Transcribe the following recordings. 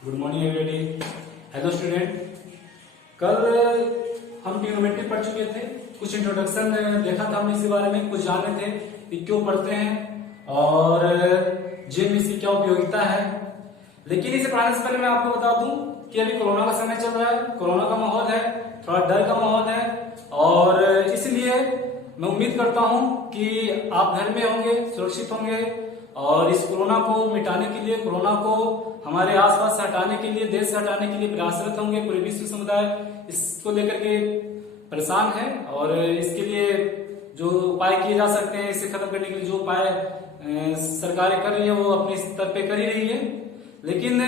Good morning everybody. Hello student, कल हम trigonometry पढ़ चुके थे। कुछ इंट्रोडक्शन देखा था हमने इसी बारे में, कुछ जाने थे कि क्यों पढ़ते हैं और जिम की क्या उपयोगिता है। लेकिन इसे पढ़ाने से पहले मैं आपको बता दूं कि अभी कोरोना का समय चल रहा है, कोरोना का माहौल है, थोड़ा डर का माहौल है और इसलिए मैं उम्मीद करता हूं कि आप घर में होंगे, सुरक्षित होंगे और इस कोरोना को मिटाने के लिए, कोरोना को हमारे आसपास से हटाने के लिए, देश से हटाने के लिए प्रयासरत होंगे। पूरे विश्व समुदाय इसको लेकर के परेशान है और इसके लिए जो उपाय किए जा सकते हैं, इसे खत्म करने के लिए जो उपाय सरकारें कर रही है वो अपने स्तर पे कर ही रही है। लेकिन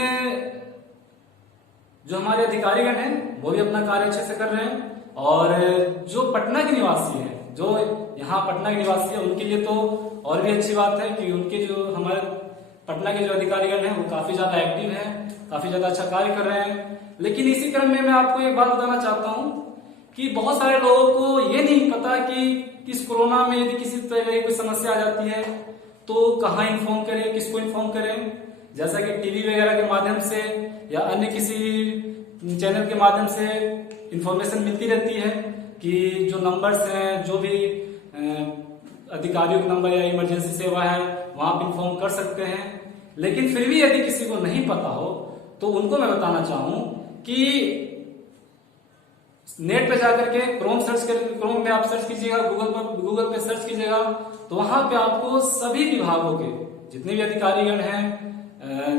जो हमारे अधिकारीगण हैं वो भी अपना कार्य अच्छे से कर रहे हैं और जो पटना के निवासी हैं, जो यहाँ पटना के निवासी है, उनके लिए तो और भी अच्छी बात है कि उनके जो हमारे पटना के जो अधिकारीगण हैं वो काफी ज्यादा एक्टिव हैं, काफी ज्यादा अच्छा कार्य कर रहे हैं। लेकिन इसी क्रम में मैं आपको एक बात बताना चाहता हूं कि बहुत सारे लोगों को ये नहीं पता कि इस कोरोना में यदि किसी तरह की कोई समस्या आ जाती है तो कहाँ इन्फॉर्म करें, किसको इन्फॉर्म करें। जैसा कि टीवी वगैरह के माध्यम से या अन्य किसी चैनल के माध्यम से इंफॉर्मेशन मिलती रहती है कि जो नंबर्स हैं, जो भी अधिकारियों का नंबर या इमरजेंसी सेवा है वहां आप इन्फॉर्म कर सकते हैं। लेकिन फिर भी यदि किसी को नहीं पता हो तो उनको मैं बताना चाहूं कि नेट पे जाकर के क्रोम में आप सर्च कीजिएगा, गूगल पे सर्च कीजिएगा तो वहां पे आपको सभी विभागों के जितने भी अधिकारीगण हैं,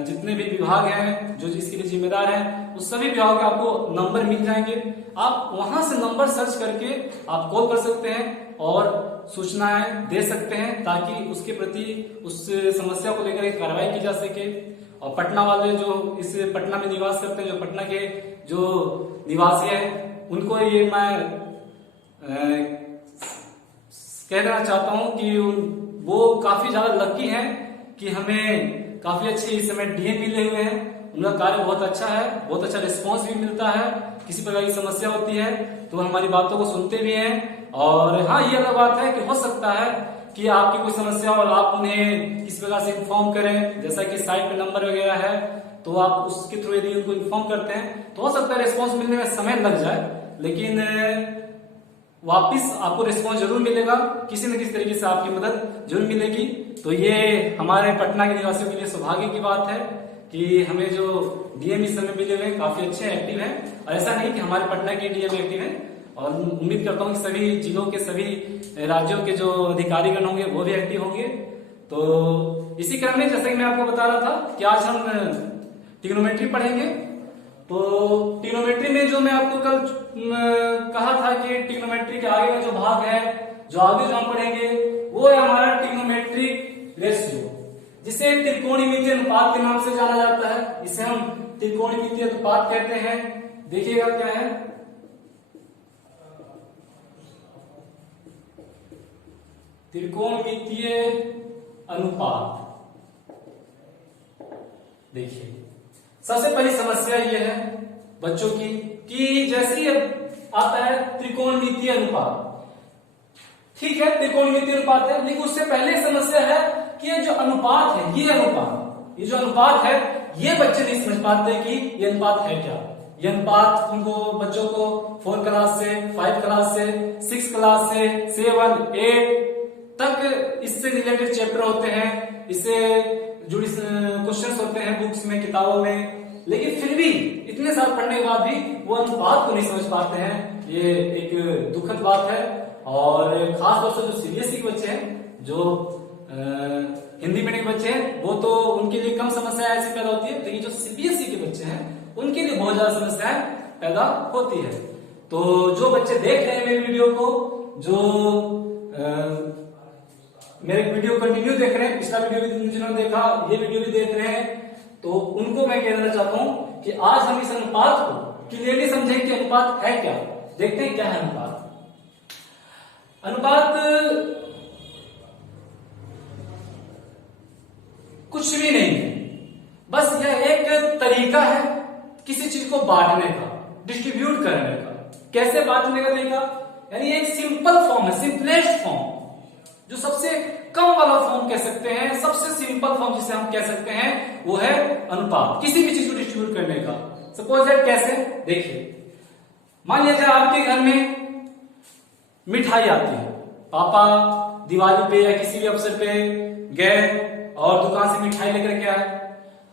जितने भी विभाग हैं जो इसके लिए जिम्मेदार हैं, उस सभी विभागों के आपको नंबर मिल जाएंगे। आप वहां से नंबर सर्च करके आप कॉल कर सकते हैं और सूचनाएं दे सकते हैं ताकि उसके प्रति, उस समस्या को लेकर कार्रवाई की जा सके। और पटना वाले जो इस पटना में निवास करते हैं, जो पटना के जो निवासी हैं, उनको ये मैं कहना चाहता हूं कि वो काफी ज्यादा लकी हैं कि हमें काफी अच्छे इस समय डीएम मिले हुए हैं। उनका कार्य बहुत अच्छा है, बहुत अच्छा रिस्पांस भी मिलता है। किसी प्रकार की समस्या होती है तो हमारी बातों को सुनते भी हैं। और हाँ, ये अलग बात है कि हो सकता है कि आपकी कोई समस्या और आप उन्हें किस प्रकार से इन्फॉर्म करें, जैसा कि साइट पे नंबर वगैरह है तो आप उसके थ्रू यदि उनको इन्फॉर्म करते हैं तो हो सकता है रिस्पॉन्स मिलने में समय लग जाए, लेकिन वापिस आपको रिस्पॉन्स जरूर मिलेगा, किसी न किसी तरीके से आपकी मदद जरूर मिलेगी। तो ये हमारे पटना के निवासियों के लिए सौभाग्य की बात है कि हमें जो डीएम इस समय मिले हुए काफी अच्छे एक्टिव हैं। और ऐसा नहीं कि हमारे पटना के डीएम एक्टिव हैं, और उम्मीद करता हूँ कि सभी जिलों के, सभी राज्यों के जो अधिकारीगण होंगे वो भी एक्टिव होंगे। तो इसी क्रम में जैसे कि मैं आपको बता रहा था कि आज हम ट्रिग्नोमेट्री पढ़ेंगे। तो ट्रिग्नोमेट्री में जो मैं आपको कल कहा था कि ट्रिग्नोमेट्री के आगे का जो भाग है, जो आगे जो हम पढ़ेंगे वो है हमारा ट्रिग्नोमेट्रिक रेशियो, जिसे त्रिकोणमितीय अनुपात के नाम से जाना जाता है। इसे हम त्रिकोणमितीय अनुपात कहते हैं। देखिएगा क्या है, त्रिकोणमितीय अनुपात। देखिए, सबसे पहली समस्या ये है बच्चों की कि जैसे ही आता है त्रिकोणमितीय अनुपात, ठीक है, त्रिकोणमितीय अनुपात है, लेकिन उससे पहले समस्या है कि ये जो अनुपात है, ये जो अनुपात है, ये बच्चे नहीं समझ पाते कि ये अनुपात है क्या। ये अनुपात उनको, बच्चों को 4 क्लास से, 5 क्लास से, 6 क्लास से, 7, 8 तक इससे रिलेटेड चैप्टर होते हैं, इससे जुड़ी क्वेश्चंस होते हैं बुक्स में, किताबों में। लेकिन फिर भी इतने साल पढ़ने के बाद भी वो अनुपात को नहीं समझ पाते हैं। ये एक दुखद बात है। और खास तौर से जो सीबीएसई के बच्चे हैं, जो हिंदी मीडियम के बच्चे हैं, वो तो उनके लिए कम समस्या ऐसी पैदा होती है, लेकिन जो सीबीएसई के बच्चे हैं उनके लिए बहुत ज्यादा समस्याएं पैदा होती है। तो जो बच्चे देख रहे हैं मेरी वीडियो को, जो मेरे वीडियो कंटिन्यू देख रहे हैं, पिछला वीडियो भी जिन्होंने देखा, ये वीडियो भी देख रहे हैं, तो उनको मैं कहना चाहता हूं कि आज हम इस अनुपात को क्लियरली समझें कि अनुपात है क्या। देखते हैं क्या है अनुपात। अनुपात कुछ भी नहीं है, बस यह एक तरीका है किसी चीज को बांटने का, डिस्ट्रीब्यूट करने का। कैसे बांटने का तरीका, यानी एक सिंपल फॉर्म है, सिंपलेस्ट फॉर्म, जो सबसे कम वाला फॉर्म कह सकते हैं, सबसे सिंपल फॉर्म जिसे हम कह सकते हैं वो है अनुपात, किसी भी चीज को डिस्ट्रीब्यूट करने का। सपोज दैट कैसे, देखिए मान लिया जाए आपके घर में मिठाई आती है, पापा दिवाली पे या किसी भी अवसर पे गए और दुकान से मिठाई लेकर के आए।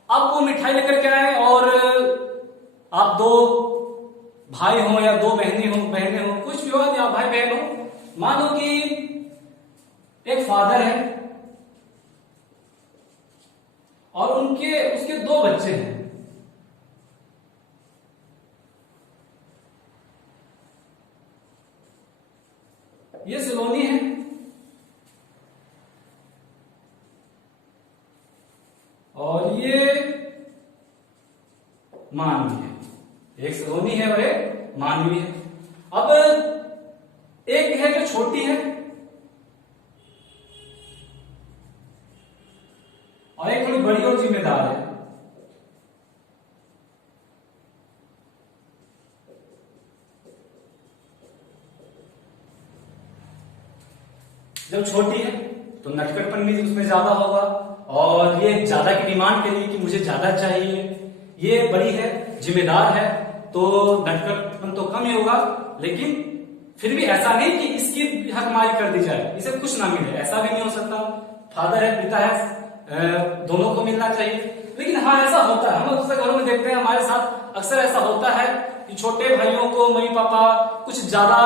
अब वो मिठाई लेकर के आए और आप दो भाई हो या दो बहनें हो कुछ भी हो या भाई बहन हो, मानो कि एक फादर है और उसके दो बच्चे हैं। ये सलोनी है और ये मानवी है, एक सलोनी है और एक मानवी है। अब एक है जो छोटी है और एक थोड़ी बड़ी और जिम्मेदार है। जब छोटी है तो नटखटपन भी उसमें ज्यादा होगा और ये ज्यादा की डिमांड करेगी कि मुझे ज्यादा चाहिए। ये बड़ी है, जिम्मेदार है, तो नटखटपन तो कम ही होगा, लेकिन फिर भी ऐसा नहीं कि इसकी हकमारी कर दी जाए, इसे कुछ ना मिले, ऐसा भी नहीं हो सकता। फादर है, पिता है, दोनों को मिलना चाहिए। लेकिन हाँ ऐसा होता है, हम अक्सर घरों में देखते हैं, हमारे साथ अक्सर ऐसा होता है कि छोटे भाइयों को मम्मी पापा कुछ ज्यादा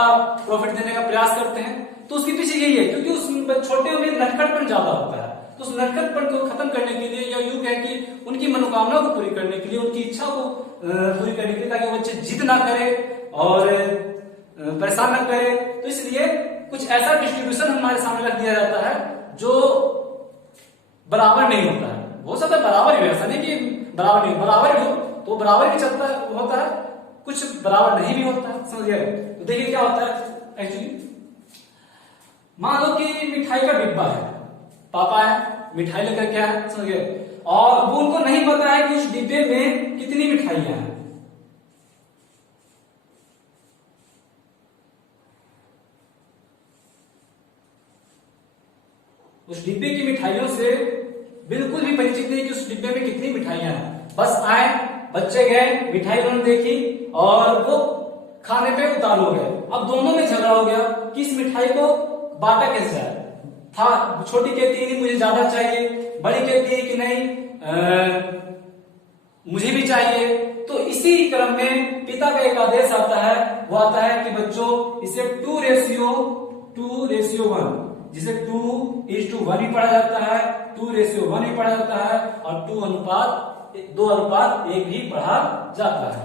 प्रॉफिट देने का प्रयास करते हैं, तो उसके पीछे यही है क्योंकि उस छोटे में नटखटपन ज्यादा होता है। तो उस नटखटपन को खत्म करने के लिए या यूं कह कि उनकी मनोकामना को पूरी करने के लिए, उनकी इच्छा को पूरी करने के लिए, ताकि वो बच्चे जिद ना करे और परेशान ना करे, तो इसलिए कुछ ऐसा डिस्ट्रीब्यूशन हमारे सामने रख दिया जाता है जो बराबर नहीं होता है। हो सकता है बराबर ही हो, ऐसा नहीं कि बराबर नहीं, बराबर भी हो तो बराबर भी चलता होता है, कुछ बराबर नहीं भी होता है, समझ गए। तो देखिए क्या होता है एक्चुअली, मान लो कि मिठाई का डिब्बा है, पापा है मिठाई लेकर के आए, समझ गए, और वो उनको नहीं पता है कि उस डिब्बे में कितनी मिठाइयां हैं। उस डिब्बे की मिठाइयों से बिल्कुल भी परिचित नहीं कि उस डिब्बे में कितनी मिठाइयां हैं। बस आए, बच्चे गए, मिठाई उन्होंने देखी और वो खाने पे उतार हो गए। अब दोनों में झगड़ा हो गया कि इस मिठाई को बांटा कैसे जाए। था छोटी कहती है नहीं मुझे ज्यादा चाहिए, बड़ी कहती है कि नहीं मुझे भी चाहिए। तो इसी क्रम में पिता का एक आदेश आता है, वो आता है कि बच्चों इसे 2:1 जिसे 2:1 भी पढ़ा जाता है, 2:1 भी पढ़ा जाता है और 2:1 भी पढ़ा जाता है।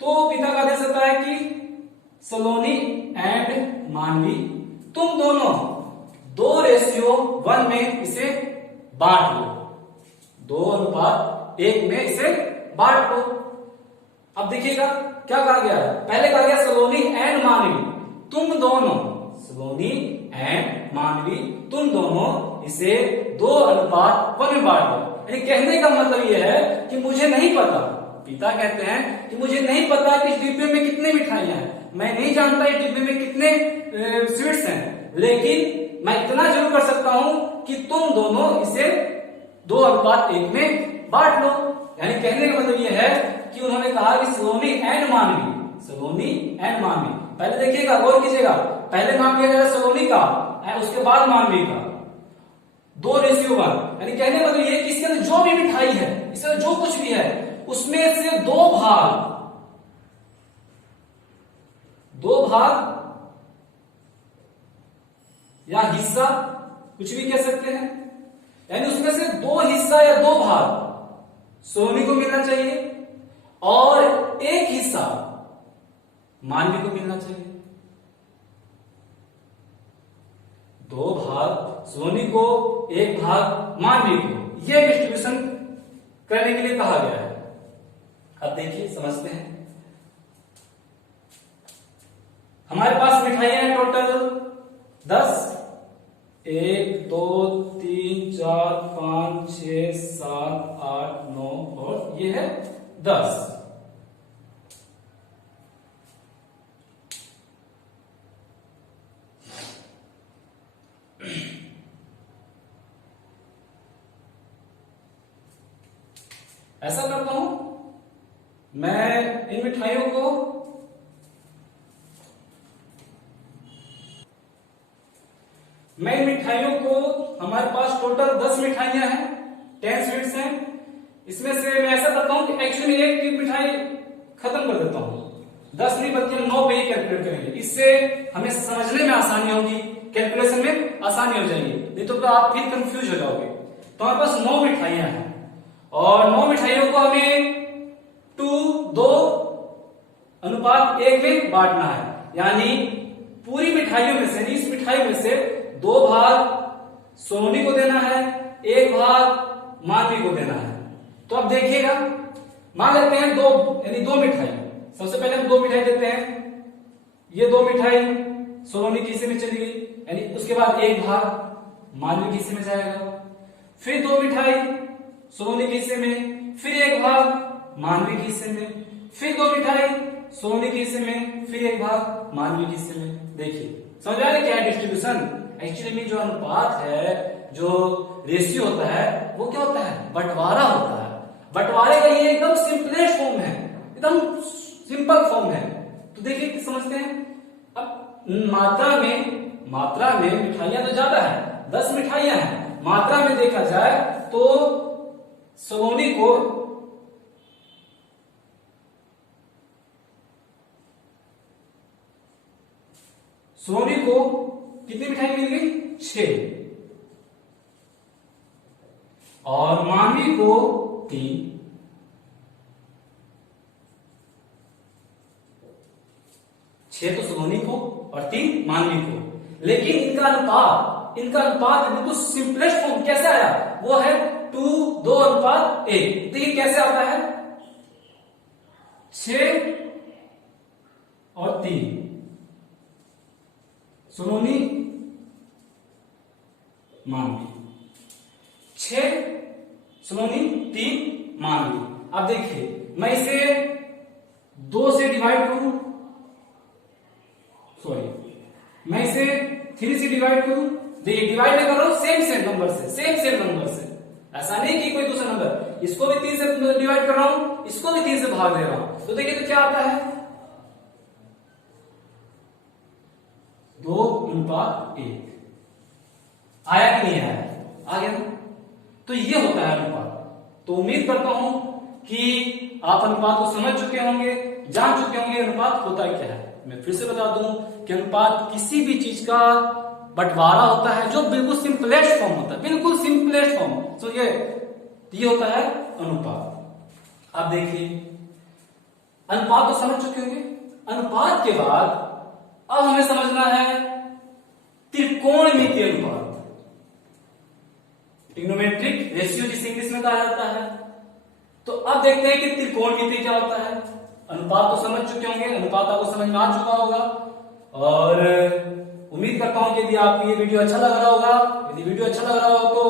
तो पिता का आदेश आता है कि सलोनी एंड मानवी तुम दोनों 2:1 में इसे बांट लो, 2:1 में इसे बांट लो। अब देखिएगा क्या कहा गया है, पहले कहा गया सलोनी एंड मानवी तुम दोनों, सलोनी एंड मानवी तुम दोनों इसे 2:1 में बांट लो। यानी कहने का मतलब यह है कि मुझे नहीं पता, पिता कहते हैं कि मुझे नहीं पता कि इस डिब्बे में कितने मिठाइयां हैं, मैं नहीं जानता इस डिब्बे में कितने स्वीट्स हैं, लेकिन मैं इतना जरूर कर सकता हूं कि तुम दोनों इसे 2:1 में बांट लो। यानी कहने का मतलब यह है कि उन्होंने कहा कि सलोनी एंड मानवी, सलोनी एंड मानवी। पहले देखिएगा, गौर कीजिएगा, पहले नाम लिया जाएगा सलोनी का, उसके बाद मानवी का, 2:1। यानी कहने का मतलब ये कि इसके अंदर जो भी मिठाई है, इसके अंदर जो कुछ भी है, उसमें से दो भाग या हिस्सा कुछ भी कह सकते हैं, यानी उसमें से 2 हिस्सा या 2 भाग सोनी को मिलना चाहिए और 1 हिस्सा मानवी को मिलना चाहिए। 2 भाग सोनी को, 1 भाग मानवी को, यह डिस्ट्रीब्यूशन करने के लिए कहा गया है। अब देखिए समझते हैं, हमारे पास मिठाइयां हैं टोटल 10, 1 2 3 4 5 6 7 8 9 और ये है 10। ऐसा करता हूं, मैं इन मिठाइयों को हमारे पास टोटल 10 मिठाइयां हैं, 10 स्वीट्स हैं। इसमें से मैं ऐसा करता हूं कि एक्चुअली एक मिठाई खत्म कर देता हूं, 10 नहीं बल्कि हम 9 पे ही कैलकुलेट करेंगे। इससे हमें समझने में आसानी होगी, कैलकुलेशन में आसानी हो जाएगी, नहीं तो आप फिर कंफ्यूज हो जाओगे। तो हमारे पास 9 मिठाइयां हैं और 9 मिठाइयों को हमें 2:1 में बांटना है। यानी पूरी मिठाइयों में से, इस मिठाई में से 2 भाग सोनी को देना है, 1 भाग मानवी को देना है। तो अब देखिएगा, मान लेते हैं 2 यानी 2 मिठाई। सबसे पहले हम 2 मिठाई देते हैं। ये 2 मिठाई सोनी की हिस्से में चली गई, यानी उसके बाद 1 भाग मानवी के हिस्से में जाएगा। फिर 2 मिठाई सोनी के हिस्से में, फिर 1 भाग मानवी के हिस्से में, फिर 2 मिठाई सोनी के हिस्से में, फिर 1 भाग मानवी के हिस्से में। देखिए समझ आ रहा है क्या है डिस्ट्रीब्यूशन। एक्चुअली में जो अनुपात है, जो रेशियो होता है, वो क्या होता है, बंटवारा होता है। बंटवारे का ये एकदम सिंपलेस्ट फॉर्म है, एकदम सिंपल फॉर्म है। तो देखिए समझते हैं। अब मात्रा में मिठाइयां तो ज्यादा है, 10 मिठाइयां हैं। मात्रा में देखा जाए तो सोनी को कितनी मिठाई मिल गई, 6, और मानवी को 3, 6 तो सोनी को और 3 मानवी को। लेकिन इनका अनुपात बिल्कुल सिंपलेस्ट फॉर्म कैसे आया, वो है 2:1। देखिए कैसे आता है, 6 और 3 सोनी मानवी, 6 सोनी 3 मानवी। अब देखिए मैं इसे 2 से डिवाइड करूं, मैं इसे 3 से डिवाइड करूं। देखिए डिवाइड कर रहा हूं सेम नंबर से, ऐसा नहीं कि कोई दूसरा नंबर। इसको भी 3 से डिवाइड कर रहा हूं, इसको भी 3 से भाग दे रहा हूं। तो देखिए तो क्या आता है, 2:1। आया कि नहीं आया, आ गया ना। तो ये होता है अनुपात। तो उम्मीद करता हूं कि आप अनुपात को समझ चुके होंगे, जान चुके होंगे अनुपात होता क्या है। मैं फिर से बता दूं कि अनुपात किसी भी चीज का बंटवारा होता है जो बिल्कुल सिंपलेस्ट फॉर्म होता है, बिल्कुल सिंपलेस्ट फॉर्म। तो ये होता है अनुपात। अब देखिए अनुपात तो समझ चुके होंगे। अनुपात के बाद अब हमें समझना है त्रिकोणमितीय अनुपात, ट्रिग्नोमेट्रिक रेशियो जिसे इंग्लिश में कहा जाता है। तो अब देखते हैं कि त्रिकोणमिति क्या होता है। अनुपात तो समझ चुके होंगे, अनुपात आपको समझ में आ चुका होगा, और उम्मीद करता हूं कि यदि आपको ये वीडियो अच्छा लग रहा होगा, यदि वीडियो अच्छा लग रहा हो तो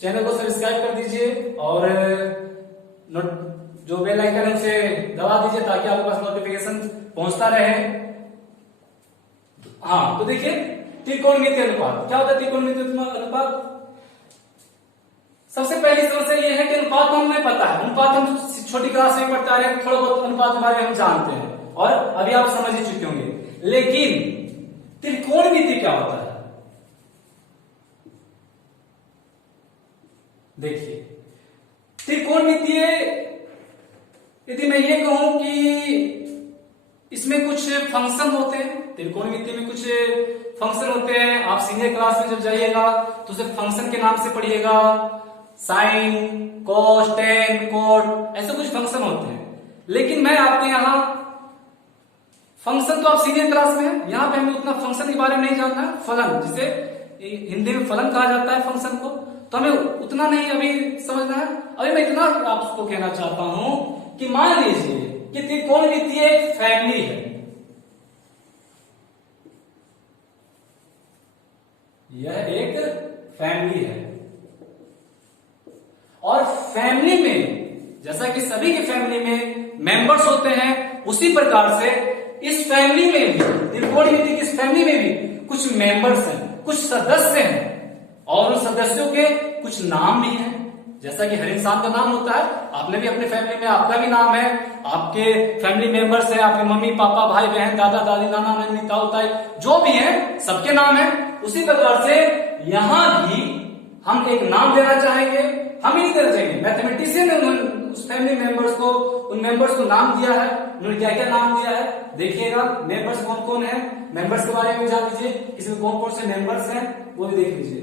चैनल को सब्सक्राइब कर दीजिए और जो बेल आइकन है उसे दबा दीजिए ताकि आपके पास नोटिफिकेशन पहुंचता रहे। हाँ, तो देखिए त्रिकोणमितीय अनुपात क्या होता है। त्रिकोणमितीय अनुपात, सबसे पहली समस्या यह है कि अनुपात तो हमें पता है, अनुपात हम छोटी क्लास में पढ़ते आ रहे हैं, थोड़ा बहुत अनुपात के बारे में हम जानते हैं और अभी आप समझ ही चुके होंगे। लेकिन त्रिकोणमिति क्या होता है, देखिए त्रिकोणमितीय, यदि मैं ये कहूं कि इसमें कुछ फंक्शन होते हैं, त्रिकोणमिति में कुछ फंक्शन होते हैं। आप सीनियर क्लास में जब जाइएगा तो उसे फंक्शन के नाम से पढ़िएगा, साइन, कॉस, टेन, कोट, ऐसे कुछ फंक्शन होते हैं। लेकिन मैं आपके यहाँ फंक्शन तो आप सीनियर क्लास में है, यहाँ पे हमें उतना फंक्शन के बारे में नहीं जानना है। फलन, जिसे हिंदी में फलन कहा जाता है फंक्शन को, तो हमें उतना नहीं अभी समझना है। अभी मैं इतना आपको कहना चाहता हूं कि मान लीजिए कि त्रिकोणमिति एक फैमिली है, यह एक फैमिली है, और फैमिली में जैसा कि सभी की फैमिली में मेंबर्स होते हैं, उसी प्रकार से इस फैमिली में भी, त्रिकोणमिति की इस फैमिली में भी कुछ मेंबर्स हैं, कुछ सदस्य हैं, और उन सदस्यों के कुछ नाम भी हैं। जैसा कि हर इंसान का नाम होता है, आपने भी अपने फैमिली में आपका भी नाम है, आपके फैमिली मेंबर्स है, आपके मम्मी पापा भाई बहन दादा दादी नाना नानी ताऊ ताई जो भी है सबके नाम है। उसी प्रकार से यहां भी हम एक नाम देना चाहेंगे, हम ही नहीं देना चाहेंगे, मैथमेटिशियन ने उस फैमिली मेंबर्स को, उन मेंबर्स को नाम दिया है। उन्होंने क्या क्या नाम दिया है देखिएगा। मेंबर्स कौन कौन है, मेंबर्स के बारे में जान लीजिए, इसमें कौन कौन से मेंबर्स हैं वो भी देख लीजिए।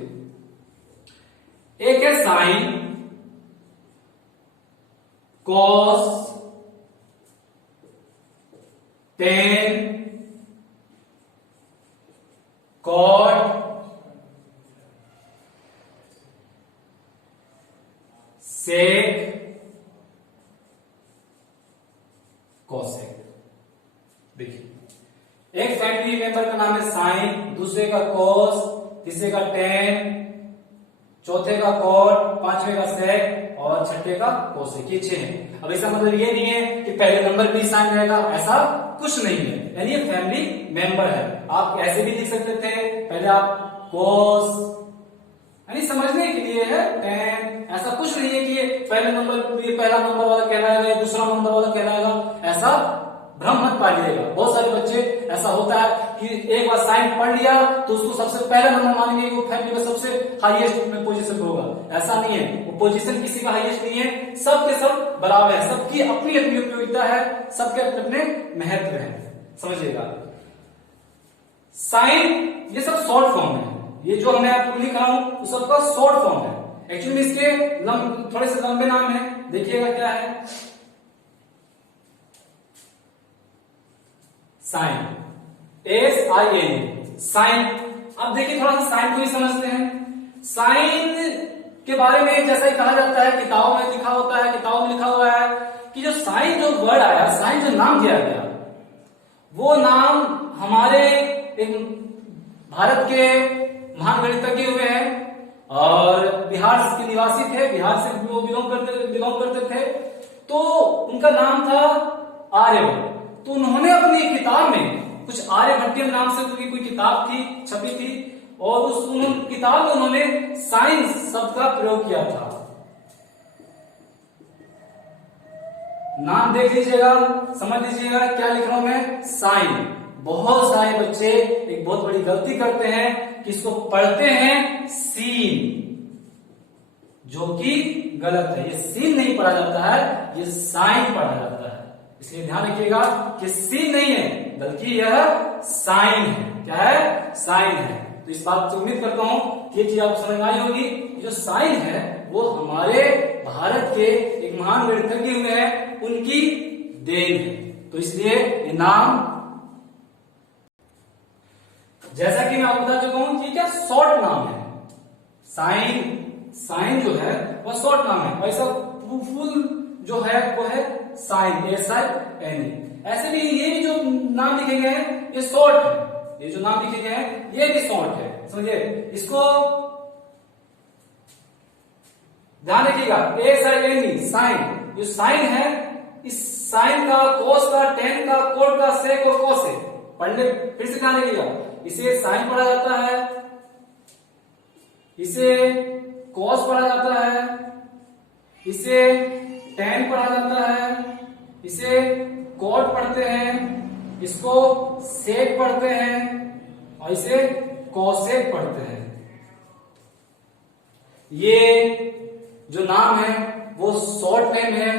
एक है साइन, कॉस, टेन, कॉट, सेक, कॉसेक। देखिए एक फैमिली मेंबर का नाम है साइन, दूसरे का कॉस, तीसरे का टेन, चौथे का कॉट, पांचवे का सेक और छठे का कोसेक। ये 6 है। अब इसका मतलब ये नहीं है कि पहले नंबर भी साइन रहेगा, ऐसा कुछ नहीं है। यानी ये फैमिली मेंबर है। आप ऐसे भी लिख सकते थे, पहले आप कोस, यानी समझने के लिए है 10। ऐसा कुछ नहीं है कि ये पहले नंबर, ये पहला नंबर वाला कहलाएगा, दूसरा नंबर वाला कहलाएगा, ऐसा भ्रम मत पालिएगा। बहुत सारे बच्चे ऐसा होता है कि एक बार साइन पढ़ लिया तो उसको सबसे पहला नंबर मानेंगे कि वो फैमिली में सबसे हाईएस्ट में पोजीशन पे होगा। ऐसा नहीं है, वो पोजीशन किसी का हाईएस्ट नहीं है, सबके सब बराबर है, सबकी अपनी अपनी उपयोगिता है, सबके अपने अपने महत्व है, समझिएगा। साइन ये सब शॉर्ट फॉर्म है, ये जो मैं आपको लिख रहा हूं वो सबका शॉर्ट फॉर्म है। एक्चुअली इसके थोड़े से लंबे नाम है, देखिएगा क्या है। Sine, SIN, sine. अब देखिए थोड़ा सा साइन को ही समझते हैं। साइन के बारे में जैसा ही कहा जाता है, किताबों में लिखा होता है, किताबों में लिखा हुआ है कि जो साइन जो वर्ड आया, साइन जो नाम दिया गया, वो नाम हमारे एक भारत के महान गणितज्ञ हुए हैं और बिहार के निवासी थे, बिहार से वो बिलोंग करते थे। तो उनका नाम था आर्यभट्ट। तो उन्होंने अपनी किताब में कुछ आर्यभट्टियम नाम से उनकी कोई किताब थी, छपी थी, और उस किताब में उन्होंने साइन शब्द का प्रयोग किया था। नाम देख लीजिएगा, समझ लीजिएगा क्या लिख रहा हूं मैं, साइन। बहुत सारे बच्चे एक बहुत बड़ी गलती करते हैं कि इसको पढ़ते हैं सीन, जो कि गलत है। ये सीन नहीं पढ़ा जाता है, ये साइन पढ़ा जाता है। इसलिए ध्यान रखिएगा कि सीन नहीं है बल्कि यह साइन है। क्या है? साइन है। तो इस बात से उम्मीद करता हूं कि ये चीज आपको समझ में आई होगी। जो साइन है वो हमारे भारत के एक महान गणितज्ञ हुए हैं, उनकी देन है। तो इसलिए ये नाम, जैसा कि मैं आपको बता चुका हूं कि क्या शॉर्ट नाम है। साइन जो है वह शॉर्ट नाम है, वैसा फुल जो है वो है साइन, SIN। ऐसे भी ये भी जो नाम लिखे गए हैं ये शॉर्ट है, ये जो नाम लिखे गए हैं ये भी शॉर्ट है, समझिए। इसको ध्यान रखिएगा, SIN, साइन। जो साइन है, इस साइन का, कोस का, टेन का, कोट का, सेक और कोसेक पढ़ने, फिर से ध्यान रखिएगा। इसे साइन पढ़ा जाता है, इसे कॉस पढ़ा जाता है, इसे टेन पढ़ा जाता है, इसे कोट पढ़ते हैं, इसको सेक पढ़ते हैं और इसे कोसेक पढ़ते हैं। ये जो नाम है वो शॉर्ट नेम है,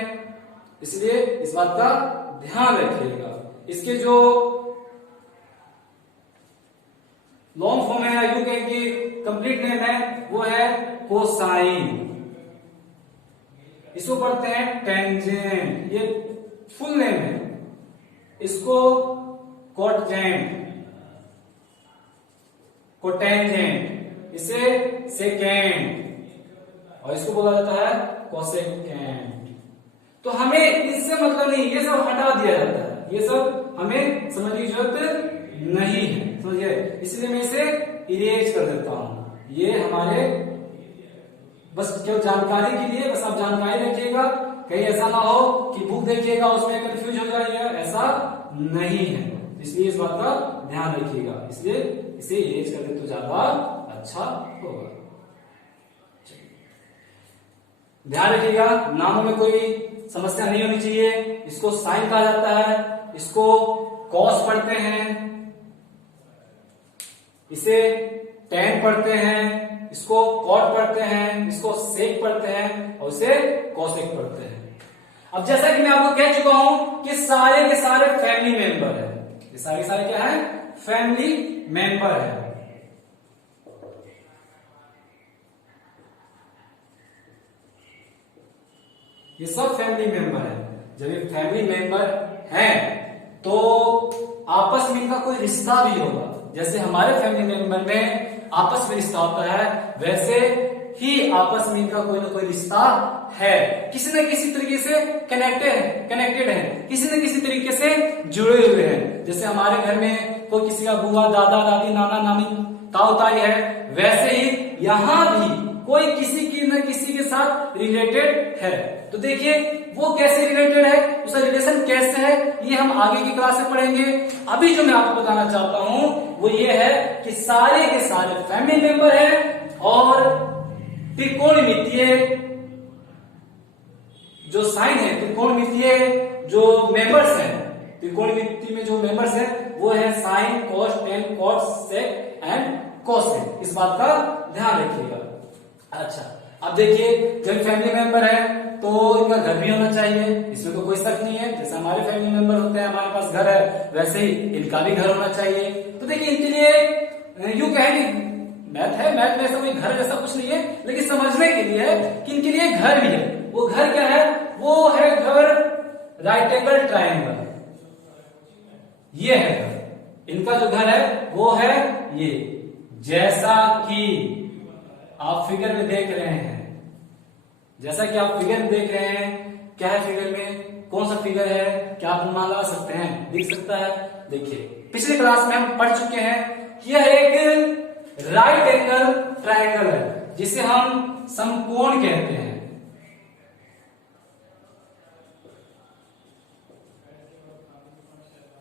इसलिए इस बात का ध्यान रखिएगा। इसके जो लॉन्ग फॉर्म है, यू कहें कि कंप्लीट नेम है, वो है कोसाइन। इसको पढ़ते हैं टेंजेंट, ये फुल नेम है। इसको कोटेंजेंट, इसे सेकेंड, और इसको बोला जाता है कोसेकेंट। तो हमें इससे मतलब नहीं, ये सब हटा दिया जाता है, ये सब हमें समझने की जरूरत नहीं है, समझिए। इसलिए मैं इसे इरेज कर देता हूं। ये हमारे बस केवल जानकारी के लिए, बस आप जानकारी रखिएगा, कहीं ऐसा ना हो कि बुक देखिएगा उसमें कंफ्यूज हो जाइए, ऐसा नहीं है। इसलिए इस बात का ध्यान रखिएगा, इसलिए इसे इरेज कर दे तो ज्यादा अच्छा होगा। ध्यान रखिएगा, नामों में कोई समस्या नहीं होनी चाहिए। इसको साइन कहा जाता है, इसको कॉस पढ़ते हैं, इसे टेन पढ़ते हैं, इसको कॉट पढ़ते हैं, इसको सेक पढ़ते हैं और इसे कॉसेक पढ़ते हैं। अब जैसा कि मैं आपको कह चुका हूं कि सारे के सारे फैमिली मेंबर है, ये सारे के सारे क्या है, फैमिली मेंबर है। ये सब फैमिली मेंबर है। जब ये फैमिली मेंबर हैं तो आपस में इनका कोई रिश्ता भी होगा। जैसे हमारे फैमिली मेंबर में आपस में रिश्ता होता है, वैसे ही आपस में इनका कोई ना कोई रिश्ता है, किसी न किसी तरीके से कनेक्टेड है, किसी न किसी तरीके से जुड़े हुए हैं। जैसे हमारे घर में कोई किसी का बुआ, दादा, दादी, नाना, नानी, ताऊ, ताई है, वैसे ही यहाँ भी कोई किसी की न किसी के साथ रिलेटेड है। तो देखिए वो कैसे रिलेटेड है, उसका रिलेशन कैसे है, ये हम आगे की क्लास में पढ़ेंगे। अभी जो मैं आपको बताना चाहता हूं वो ये है कि सारे के सारे फैमिली मेंबर हैं और त्रिकोणमितीय जो साइन है, त्रिकोणमितीय जो मेंबर्स हैं, त्रिकोणमिति में जो मेंबर्स हैं वो है sine, cos, tan, cot, sec and cosec. इस बात का ध्यान रखिएगा। अच्छा, अब देखिए जब फैमिली मेंबर है तो इनका घर भी होना चाहिए, इसमें तो कोई शक नहीं है। जैसे हमारे फैमिली मेंबर होते हैं, हमारे पास घर है, वैसे ही इनका भी घर होना चाहिए। तो देखिए इनके लिए यूं कहेंगे मैथ है, मैथ में ऐसा कोई घर जैसा कुछ नहीं है, लेकिन समझने के लिए है कि इनके लिए घर भी है। वो घर क्या है, वो है घर राइट एंगल ट्रायंगल, ये है घर। इनका जो घर है वो है ये, जैसा कि आप फिगर में देख रहे हैं, जैसा कि आप फिगर में देख रहे हैं। क्या है फिगर में, कौन सा फिगर है, क्या आप अनुमान लगा सकते हैं, दिख सकता है। देखिए पिछले क्लास में हम पढ़ चुके हैं कि यह एक राइट एंगल ट्रायंगल है, जिसे हम समकोण कहते हैं।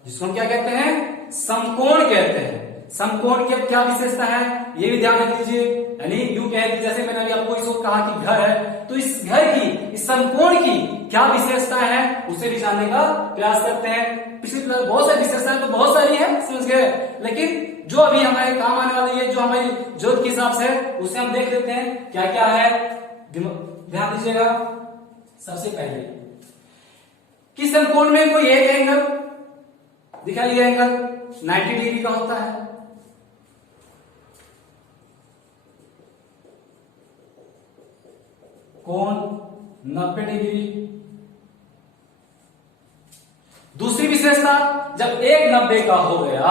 जिसको हम क्या कहते हैं, समकोण कहते हैं। समकोण की अब क्या विशेषता है ये भी ध्यान रख लीजिए। यानी यूं कह कि जैसे मैंने अभी आपको इसको कहा कि घर है, तो इस घर की, इस समकोण की क्या विशेषता है उसे भी जानने का प्रयास करते हैं। पिछली बहुत सारी विशेषताएं तो बहुत सारी है, समझ गए, लेकिन जो अभी हमारे काम आने वाली है, जो हमारी जरूरत के हिसाब से, उसे हम देख लेते हैं क्या क्या है। ध्यान दीजिएगा। सबसे पहले कि समकोण में कोई एक एंगल दिखा, ये एंगल 90 डिग्री का होता है। कोण 90 डिग्री। दूसरी विशेषता, जब एक 90 का हो गया